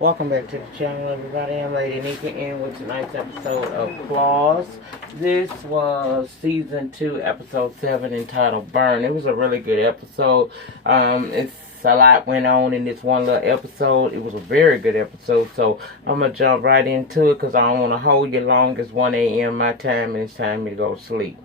Welcome back to the channel, everybody. I'm Lady Nika, and with tonight's episode of Claws. This was season 2, episode 7, entitled Burn. It was a really good episode. It's a lot went on in this one little episode. It was a very good episode, so I'm gonna jump right into it because I don't want to hold you long. It's 1 a.m. my time, and it's time for me to go to sleep.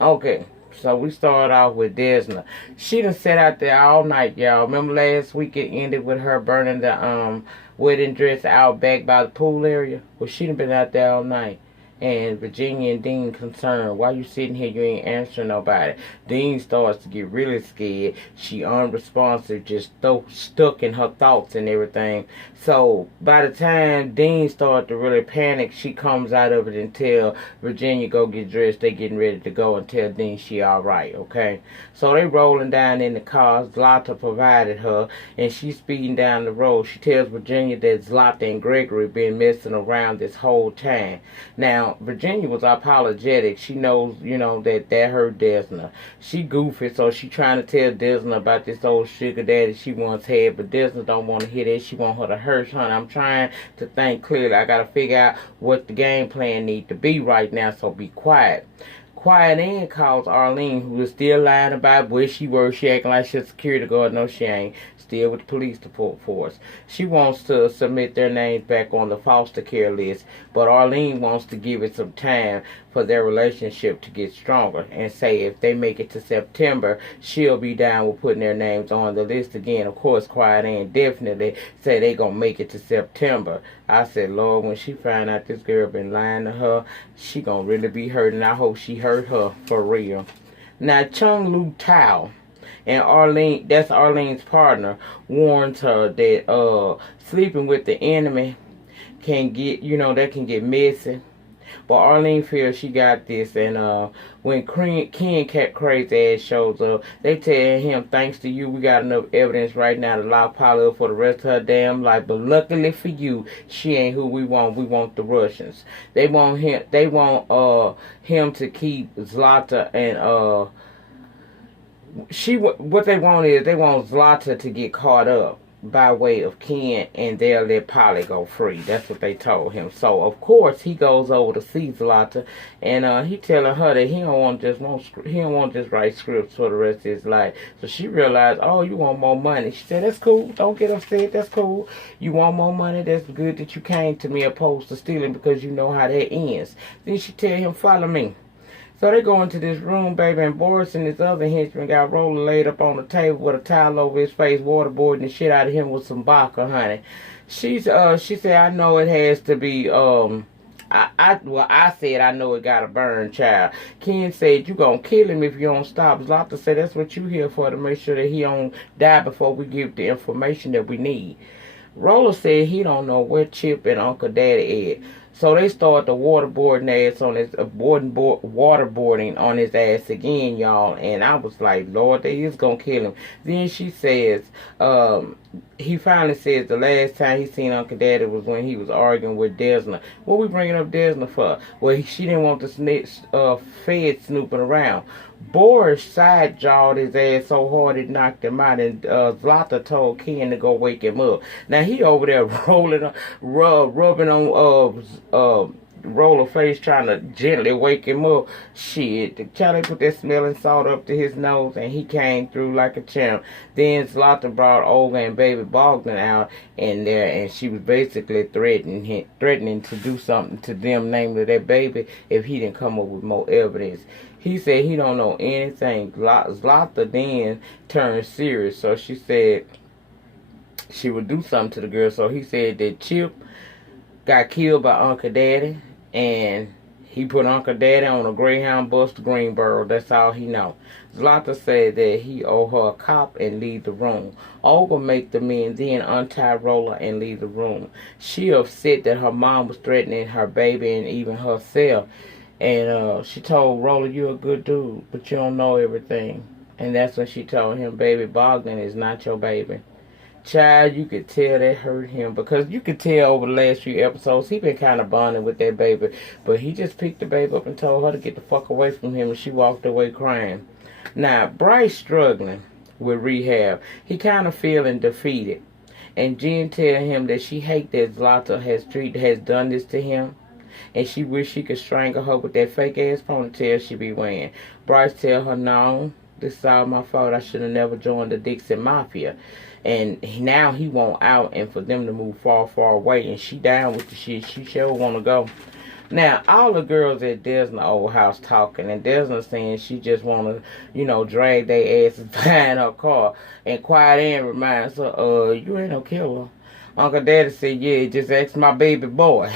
Okay. So we start off with Desna. She done sat out there all night, y'all. Remember last week it ended with her burning the wedding dress out back by the pool area? Well, she done been out there all night. And Virginia and Dean concerned. Why you sitting here? You ain't answering nobody. Dean starts to get really scared. She unresponsive, just stuck in her thoughts and everything. So by the time Dean started to really panic, she comes out of it and tell Virginia go get dressed. They getting ready to go and tell Dean she alright, okay? So they rolling down in the car. Zlata provided her, and she's speeding down the road. She tells Virginia that Zlata and Gregory been messing around this whole time. Now, Virginia was apologetic. She knows, that hurt Desna. She goofy, so she trying to tell Desna about this old sugar daddy she once had, but Desna don't want to hear that. She want her to hurt her. I'm trying to think clearly. I got to figure out what the game plan need to be right now, so be quiet. Quiet in calls Arlene, who is still lying about where she works. She acting like she's a security guard. No, she ain't. Still with the police force. She wants to submit their names back on the foster care list, but Arlene wants to give it some time for their relationship to get stronger and say if they make it to September, she'll be down with putting their names on the list again. Of course, Quiet Ann definitely say they gonna make it to September. I said, Lord, when she find out this girl been lying to her, she gonna really be hurt, and I hope she hurt her for real. Now, Chung Lu Tao and Arlene, that's Arlene's partner, warns her that sleeping with the enemy can get, that can get messy. But Arlene feels she got this, and when Ken Cat Crazy ass shows up, they tell him, thanks to you, we got enough evidence right now to lock Polly up for the rest of her damn life. But luckily for you, she ain't who we want. We want the Russians. They want him to keep Zlata and what they want is they want Zlata to get caught up by way of Ken, and they'll let Polly go free. That's what they told him. So of course he goes over to see Zlata, and he telling her that he don't want to just write scripts for the rest of his life. So she realized, oh, you want more money? She said, that's cool. Don't get upset. That's cool. You want more money? That's good that you came to me opposed to stealing, because you know how that ends. Then she tell him, follow me. So they go into this room, baby, and Boris and his other henchman got Roller laid up on the table with a towel over his face, waterboarding the shit out of him with some vodka, honey. She said, I know it has to be, I said, I know it gotta burn, child. Ken said, you gonna kill him if you don't stop. Zlata said, that's what you here for, to make sure that he don't die before we give the information that we need. Roller said he don't know where Chip and Uncle Daddy at. So they start the waterboarding on his ass again, y'all. And I was like, Lord, they is gonna kill him. Then she says, he finally says the last time he seen Uncle Daddy was when he was arguing with Desna. What we bringing up Desna for? Well, she didn't want the Fed snooping around. Boris side-jawed his ass so hard it knocked him out, and Zlata told Ken to go wake him up. Now he over there rubbing on Roller face, trying to gently wake him up. Shit, the child put that smelling salt up to his nose, and he came through like a champ. Then Zlata brought Olga and baby Bogdan out in there, and she was basically threatening to do something to them, namely that baby, if he didn't come up with more evidence. He said he don't know anything. Zlata then turned serious, so she said she would do something to the girl. So he said that Chip got killed by Uncle Daddy, and he put Uncle Daddy on a Greyhound bus to Greensboro. That's all he know. Zlata said that he owe her a cop and leave the room. Olga make the men then untie Roller and leave the room. She upset that her mom was threatening her baby and even herself. And she told Roller, you're a good dude, but you don't know everything. And that's when she told him, baby Bogdan is not your baby. Child, you could tell that hurt him, because you could tell over the last few episodes he been kind of bonding with that baby. But he just picked the baby up and told her to get the fuck away from him, and she walked away crying. Now, Bryce struggling with rehab. He kind of feeling defeated. And Jen tell him that she hate that Zlata has done this to him, and she wish she could strangle her with that fake ass ponytail she be wearing. Bryce tell her, no, this is all my fault. I should have never joined the Dixie Mafia. And now he want out and for them to move far, far away. And she down with the shit. She sure want to go. Now, all the girls at Desna old house talking, and Desna saying she just want to, drag their asses behind her car. And Quiet Ann reminds her, you ain't no killer. Uncle Daddy said, yeah, just ask my baby boy.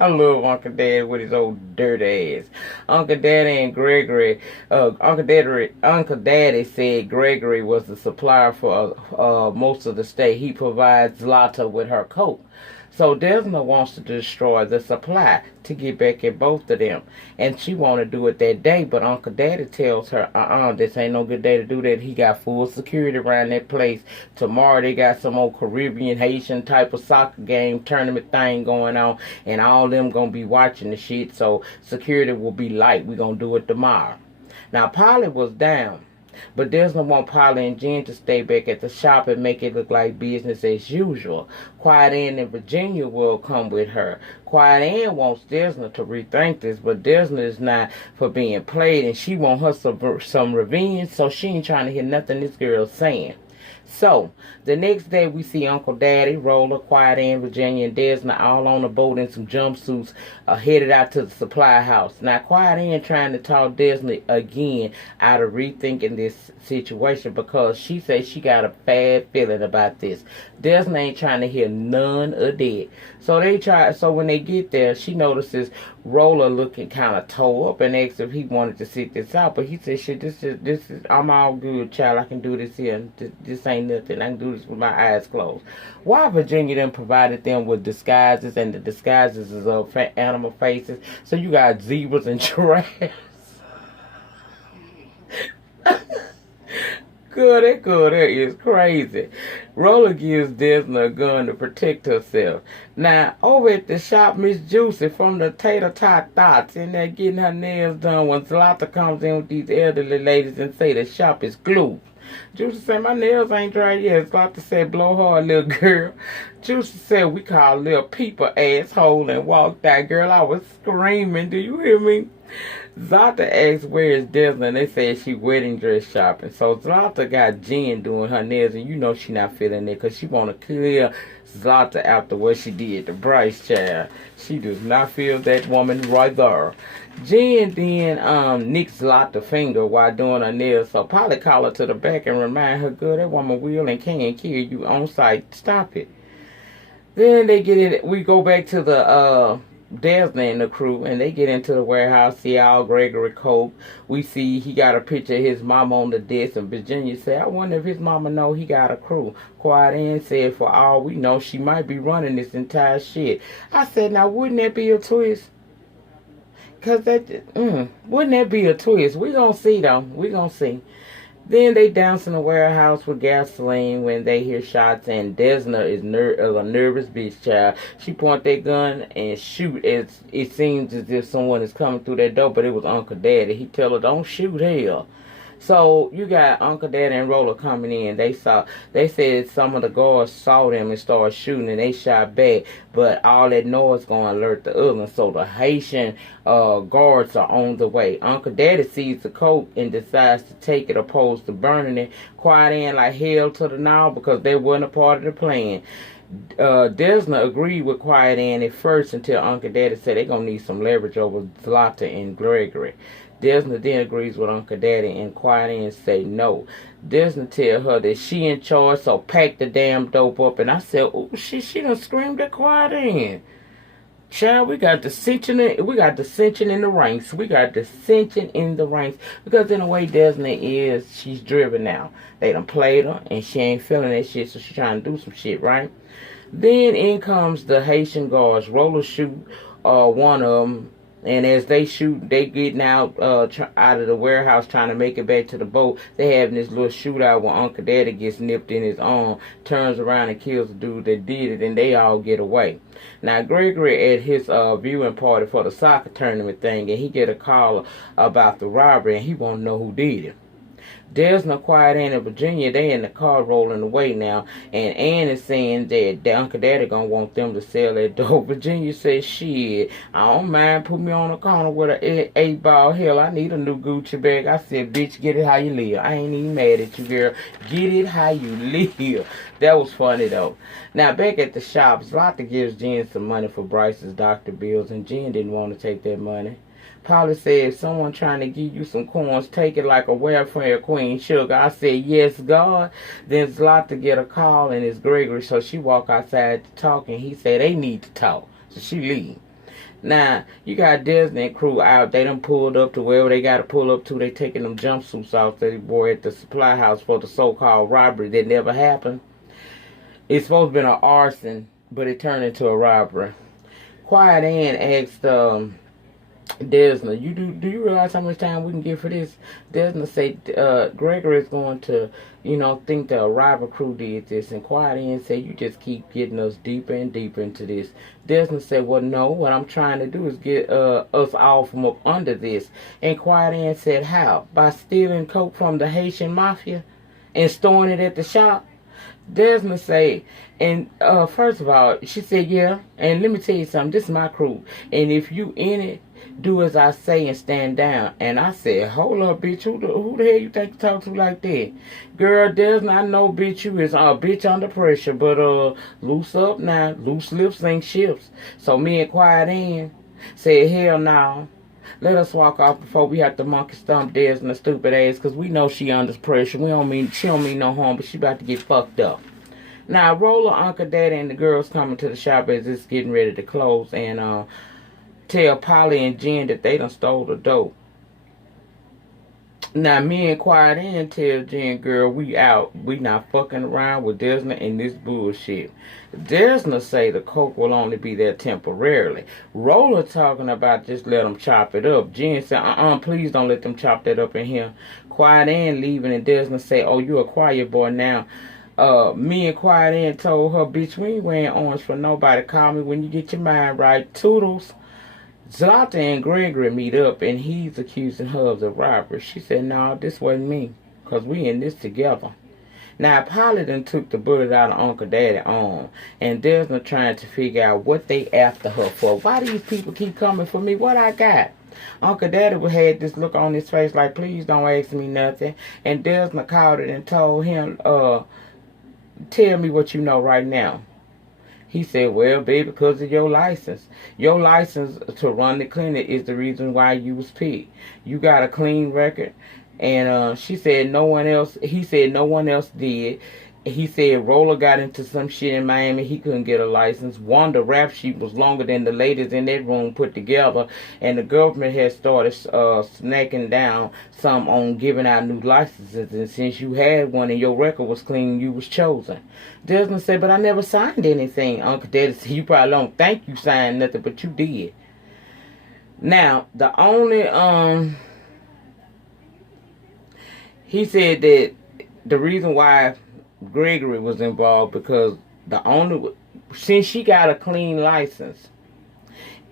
I love Uncle Daddy with his old dirty ass. Uncle Daddy and Gregory, Uncle Daddy said Gregory was the supplier for most of the state. He provides Zlata with her coat. So Desna wants to destroy the supply to get back at both of them. And she want to do it that day, but Uncle Daddy tells her, this ain't no good day to do that. He got full security around that place. Tomorrow they got some old Caribbean, Haitian type of soccer game tournament thing going on, and all of them going to be watching the shit, so security will be light. We going to do it tomorrow. Now, Polly was down. But Desna want Polly and Jen to stay back at the shop and make it look like business as usual. Quiet Ann and Virginia will come with her. Quiet Ann wants Desna to rethink this, but Desna is not for being played, and she want her some revenge, so she ain't trying to hear nothing this girl's saying. So, the next day we see Uncle Daddy, Roller, Quiet Ann, Virginia, and Desna all on a boat in some jumpsuits headed out to the supply house. Now, Quiet Ann trying to talk Desna again out of rethinking this situation because she says she got a bad feeling about this. Desna ain't trying to hear none of that. So when they get there, she notices Roller looking kind of tore up and asks if he wanted to sit this out. But he said, shit, this is, I'm all good, child. I can do this here. This ain't nothing. I can do this with my eyes closed. Why Virginia then provided them with disguises, and the disguises is of animal faces. So you got zebras and giraffes. That is crazy. Roller gives Desna a gun to protect herself. Now, over at the shop, Miss Juicy from the Tater Tot Thoughts in there getting her nails done when Zlata comes in with these elderly ladies and say the shop is glued. Juicy said, my nails ain't dry yet. Zlata said, blow hard, little girl. Juicy said, we call little people asshole, and walked out. Girl, I was screaming. Do you hear me? Zlata asked where is Desna, and they said she wedding dress shopping. So Zlata got Jen doing her nails, and you know she not feeling it because she want to clear Zlata after what she did to Bryce, child. She does not feel that woman right there. Jen then nicks Zlata's finger while doing her nails, so Polly call her to the back and remind her, girl, that woman will and can kill you on sight. Stop it. Then they get in. We go back to the Desna and the crew, and they get into the warehouse, see all Gregory coat. We see he got a picture of his mama on the desk, and Virginia said, I wonder if his mama know he got a crew. Quiet Ann said, for all we know, she might be running this entire shit. I said, now wouldn't that be a twist? Cause wouldn't that be a twist? We gonna see though. We gonna see. Then they dance in the warehouse with gasoline when they hear shots, and Desna is a nervous bitch, child. She point that gun and shoot as it seems as if someone is coming through that door, but it was Uncle Daddy. He tell her, don't shoot, hell. So you got Uncle Daddy and Roller coming in. They said some of the guards saw them and started shooting, and they shot back. But all that noise gonna alert the others. So the Haitian guards are on the way. Uncle Daddy sees the coat and decides to take it opposed to burning it. Quiet Ann like hell to the now because they wasn't a part of the plan. Desna agreed with Quiet Ann at first until Uncle Daddy said they're gonna need some leverage over Zlata and Gregory. Desna then agrees with Uncle Daddy, and Quiet Ann say no. Desna tell her that she in charge, so pack the damn dope up. And I said, oh, she done screamed at Quiet Ann. Child, we got dissension in the ranks. We got dissension in the ranks. Because in a way, Desna is, she's driven now. They done played her, and she ain't feeling that shit, so she trying to do some shit, right? Then in comes the Haitian guards. Roller shoot one of them. And as they shoot, they getting out of the warehouse trying to make it back to the boat. They having this little shootout where Uncle Daddy gets nipped in his arm, turns around and kills the dude that did it, and they all get away. Now, Gregory at his viewing party for the soccer tournament thing, and he get a call about the robbery, and he want to know who did it. Desna, Quiet Ann, and Virginia, they in the car rolling away now. And Ann is saying that the Uncle Daddy gonna want them to sell that dope. Virginia says, shit, I don't mind, put me on the corner with a 8-ball. Hell, I need a new Gucci bag. I said, bitch, get it how you live. I ain't even mad at you, girl. Get it how you live. That was funny, though. Now, back at the shop, Zlata gives Jen some money for Bryce's doctor bills, and Jen didn't want to take that money. Polly said, if someone trying to give you some coins, take it like a welfare queen, sugar. I said, yes, God. Then Zlata get a call, and it's Gregory, so she walk outside to talk, and he said they need to talk. So she leave. Now, you got Desna and crew out. They done pulled up to wherever they got to pull up to. They taking them jumpsuits off that they wore at the supply house for the so-called robbery that never happened. It's supposed to have been an arson, but it turned into a robbery. Quiet Ann asked Desna, do you realize how much time we can get for this? Desna said, Gregory is going to, think the arrival crew did this. And Quiet Ann said, you just keep getting us deeper and deeper into this. Desna said, well, no, what I'm trying to do is get us all from up under this. And Quiet Ann said, how? By stealing coke from the Haitian mafia and storing it at the shop? Desna said, and first of all, she said, yeah, and let me tell you something, this is my crew. And if you in it, do as I say and stand down. And I said, hold up, bitch, who the hell you think you talk to like that? Girl, Desna, I know, bitch, you is bitch under pressure, but loose up now. Loose lips ain't ships. So me and Quiet Ann said, hell no. Let us walk off before we have to monkey stomp Desna stupid ass, because we know she under pressure. She don't mean no harm, but she about to get fucked up. Now, Roller, Uncle Daddy, and the girls coming to the shop as it's getting ready to close, and tell Polly and Jen that they done stole the dope. Now, me and Quiet Ann tell Jen, girl, we out. We not fucking around with Desna and this bullshit. Desna say the coke will only be there temporarily. Roller talking about just let them chop it up. Jen said, please don't let them chop that up in here. Quiet Ann leaving, and Desna say, oh, you a quiet boy now. Me and Quiet Ann told her, bitch, we ain't wearing orange for nobody. Call me when you get your mind right. Toodles. Zlata and Gregory meet up, and he's accusing her of the robbery. She said, no, this wasn't me, because we in this together. Now, Polly done took the bullet out of Uncle Daddy's arm, and Desna trying to figure out what they after her for. Why these people keep coming for me? What I got? Uncle Daddy had this look on his face like, please don't ask me nothing. And Desna called it and told him, tell me what you know right now. He said, well, baby, because of your license. Your license to run the clinic is the reason why you was picked. You got a clean record. And she said no one else, he said no one else did. He said Roller got into some shit in Miami. He couldn't get a license. Wanda rap sheet was longer than the ladies in that room put together. And the government has started snacking down some on giving out new licenses. And since you had one and your record was clean, you was chosen. Desna said, but I never signed anything. Uncle Daddy said, you probably don't think you signed nothing, but you did. Now, the only, he said that the reason why Gregory was involved because since she got a clean license,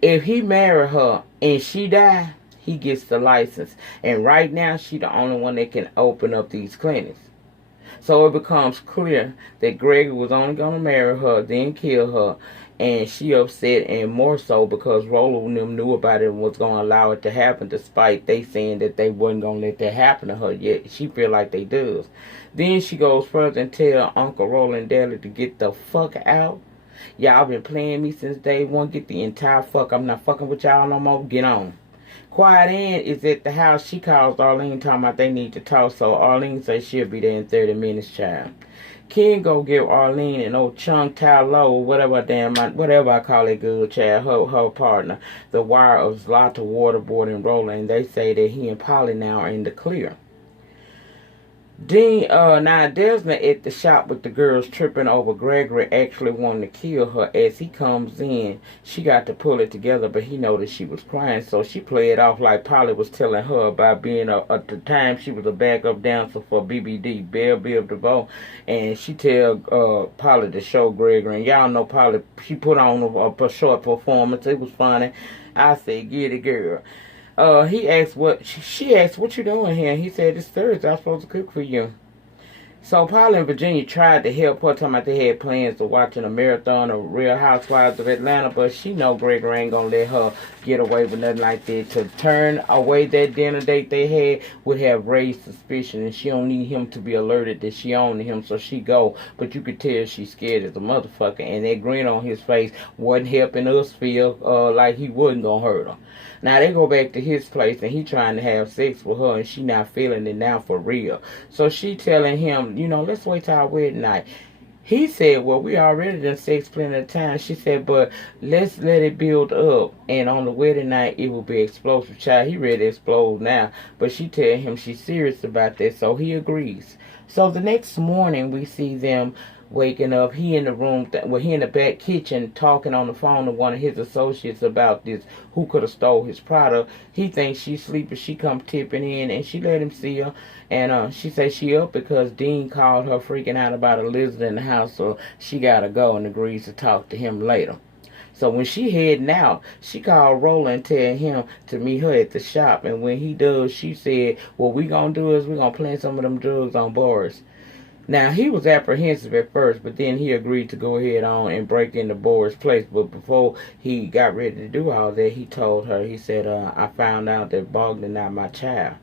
if he marry her and she die, he gets the license. And right now, she the only one that can open up these clinics. So it becomes clear that Gregory was only going to marry her, then kill her. And she upset, and more so because Roller and them knew about it and was going to allow it to happen, despite they saying that they wasn't going to let that happen to her, yet she feel like they does. Then she goes further and tell Uncle Roller and Daddy to get the fuck out. Y'all been playing me since day one. Get the entire fuck. I'm not fucking with y'all no more. Get on. Quiet Ann is at the house. She calls Arlene talking about they need to talk. So Arlene says she'll be there in 30 minutes, child. Ken go give Arlene and old Chung Tai Lo, whatever I call it good, child, her partner, the wire of Zlata, waterboard, and Roller, and they say that he and Polly now are in the clear. Now Desna at the shop with the girls tripping over Gregory actually wanting to kill her. As he comes in, she got to pull it together, but he noticed she was crying, so she played it off like Polly was telling her about being at the time she was a backup dancer for BBD, Belle Biv DeVoe, and she tell Polly to show Gregory, and y'all know Polly, she put on a short performance. It was funny. I said, get it, girl. He asked what she asked, "What you doing here?" And he said, "It's Thursday. I'm supposed to cook for you." So Paula and Virginia tried to help her, talking about they had plans to watching a marathon of Real Housewives of Atlanta, but she know Gregory ain't gonna let her get away with nothing like that. To turn away that dinner date they had would have raised suspicion, and she don't need him to be alerted that she owned him, so she go. But you could tell she's scared as a motherfucker, and that grin on his face wasn't helping us feel like he wasn't gonna hurt her. Now they go back to his place and he trying to have sex with her and she not feeling it now for real. So she telling him, let's wait till our wedding night. He said, well, we already done sex plenty of times. She said, but let's let it build up. And on the wedding night, it will be explosive. Child, he ready to explode now. But she tell him she's serious about that, so he agrees. So the next morning, we see them waking up. He in the room, he in the back kitchen talking on the phone to one of his associates about this, who could have stole his product. He thinks she's sleeping. She come tipping in and she let him see her. And she said she up because Dean called her freaking out about a lizard in the house, so she gotta go and agrees to talk to him later. So when she heading out, she called Roland and tell him to meet her at the shop. And when he does, she said, what we gonna do is we gonna plant some of them drugs on Boris. Now, he was apprehensive at first, but then he agreed to go ahead on and break into Boris' place. But before he got ready to do all that, he told her, he said, I found out that Bogdan not my child.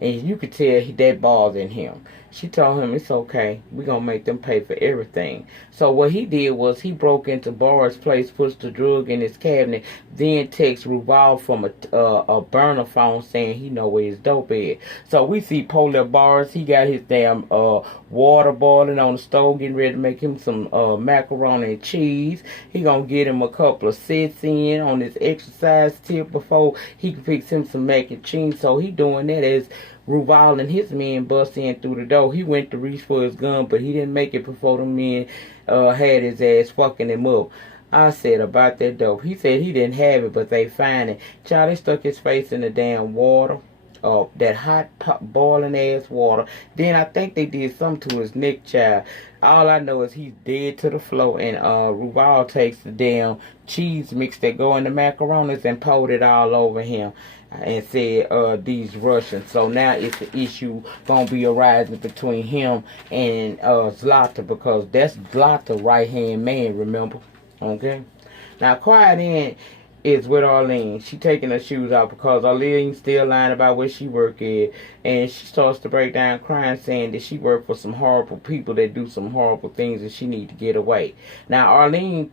And you could tell that bothered him. She told him, it's okay. We're going to make them pay for everything. So what he did was he broke into Boris' place, pushed the drug in his cabinet, then text Ruval from a burner phone saying he know where his dope is. So we see Polar Boris. He got his damn water boiling on the stove, getting ready to make him some macaroni and cheese. He going to get him a couple of sets in on his exercise tip before he can fix him some mac and cheese. So he doing that as Ruval and his men bust in through the door. He went to reach for his gun, but he didn't make it before the men had his ass fucking him up. I said about that dope. He said he didn't have it, but they find it. Child, they stuck his face in the damn water. That hot, boiling ass water. Then I think they did something to his neck, child. All I know is he's dead to the floor, and Ruval takes the damn cheese mix that go in the macaronis and poured it all over him and said, these Russians. So now it's the issue gonna be arising between him and Zlata, because that's Zlata's right-hand man, remember? Okay? Now, quiet in is with Arlene. She taking her shoes off because Arlene's still lying about where she work at, and she starts to break down crying, saying that she work for some horrible people that do some horrible things and she need to get away. Now Arlene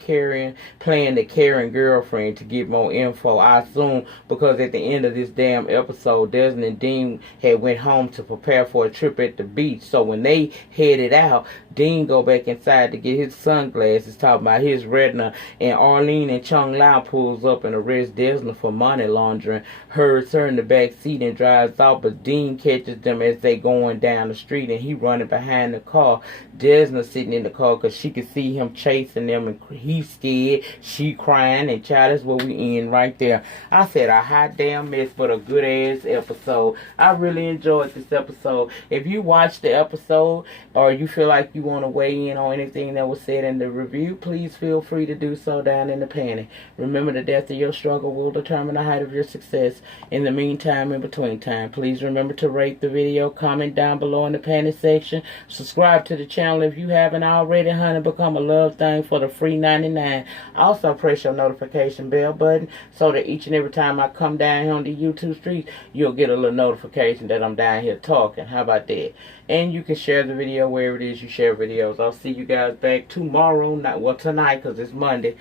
playing the caring girlfriend to get more info, I assume, because at the end of this damn episode, Desna and Dean had went home to prepare for a trip at the beach. So when they headed out, Dean go back inside to get his sunglasses, talking about his retina, and Arlene and Chung Lao pulls up and arrests Desna for money laundering. Hurries her in the back seat and drives off, but Dean catches them as they going down the street, and he running behind the car. Desna sitting in the car because she could see him chasing them, and he's scared. She crying, and child, that's where we end right there. I said a hot damn mess, but a good ass episode. I really enjoyed this episode. If you watched the episode or you feel like you want to weigh in on anything that was said in the review, please feel free to do so down in the panty. Remember, the depth of your struggle will determine the height of your success. In the meantime, in between time, please remember to rate the video, comment down below in the panty section, subscribe to the channel if you haven't already, honey, become a love thing for the free 99. Also, press your notification bell button so that each and every time I come down here on the YouTube streets, you'll get a little notification that I'm down here talking. How about that? And you can share the video wherever it is you share videos. I'll see you guys back tomorrow, tonight, because it's Monday.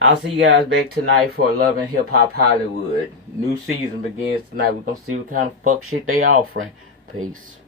I'll see you guys back tonight for Love and Hip Hop Hollywood. New season begins tonight. We're going to see what kind of fuck shit they offering. Peace.